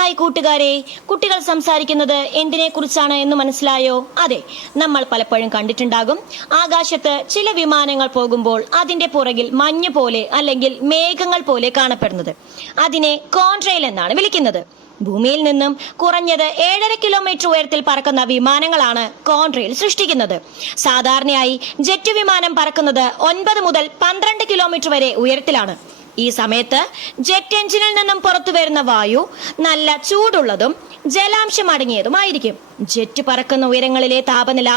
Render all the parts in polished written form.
Hi കൂട്ടുകാരെ, കുട്ടികൾ സംസാരിക്കുന്നത് എന്തിനെ കുറിച്ചാണ് എന്ന് മനസ്സിലായോ? അതെ, നമ്മൾ പലപ്പോഴും കണ്ടിട്ടുണ്ടാകും ആകാശത്ത് ചില വിമാനങ്ങൾ പോകുമ്പോൾ അതിന്റെ പുറകിൽ മഞ്ഞ് പോലെ അല്ലെങ്കിൽ മേഘങ്ങൾ പോലെ കാണപ്പെടുന്നത്. അതിനെ കോൺട്രെയിൽ എന്നാണ് വിളിക്കുന്നത്. ഭൂമിയിൽ നിന്നും കുറഞ്ഞത് 7.5 കിലോമീറ്റർ ഉയരത്തിൽ പറക്കുന്ന വിമാനങ്ങളാണ് കോൺട്രെയിൽ സൃഷ്ടിക്കുന്നത്. സാധാരണയായി ജെറ്റ് വിമാനം പറക്കുന്നത് 9 മുതൽ 12 കിലോമീറ്റർ വരെ ഉയരത്തിലാണ്. ഈ സമയത്ത് ജെറ്റ് എഞ്ചിനിൽ നിന്നും പുറത്തു വരുന്ന വായു നല്ല ചൂടുള്ളതും ജലാംശം അടങ്ങിയതുമായിരിക്കും. ജെറ്റ് പറക്കുന്ന ഉയരങ്ങളിലെ താപനില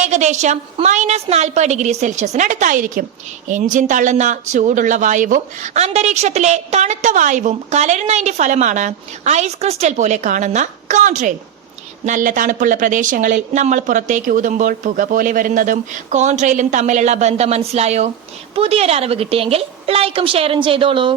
ഏകദേശം -40°C അടുത്തായിരിക്കും. എഞ്ചിൻ തള്ളുന്ന ചൂടുള്ള വായുവും അന്തരീക്ഷത്തിലെ തണുത്ത വായുവും കലരുന്നതിന്റെ ഫലമാണ് ഐസ് ക്രിസ്റ്റൽ പോലെ കാണുന്ന കോൺട്രെയിൽ. നല്ല തണുപ്പുള്ള പ്രദേശങ്ങളിൽ നമ്മൾ പുറത്തേക്ക് ഊതുമ്പോൾ പുക പോലെ വരുന്നതും കോൺട്രെയിലും തമ്മിലുള്ള ബന്ധം മനസ്സിലായോ? പുതിയൊരു അറിവ് കിട്ടിയെങ്കിൽ ലൈക്കും ഷെയറും ചെയ്തോളൂ.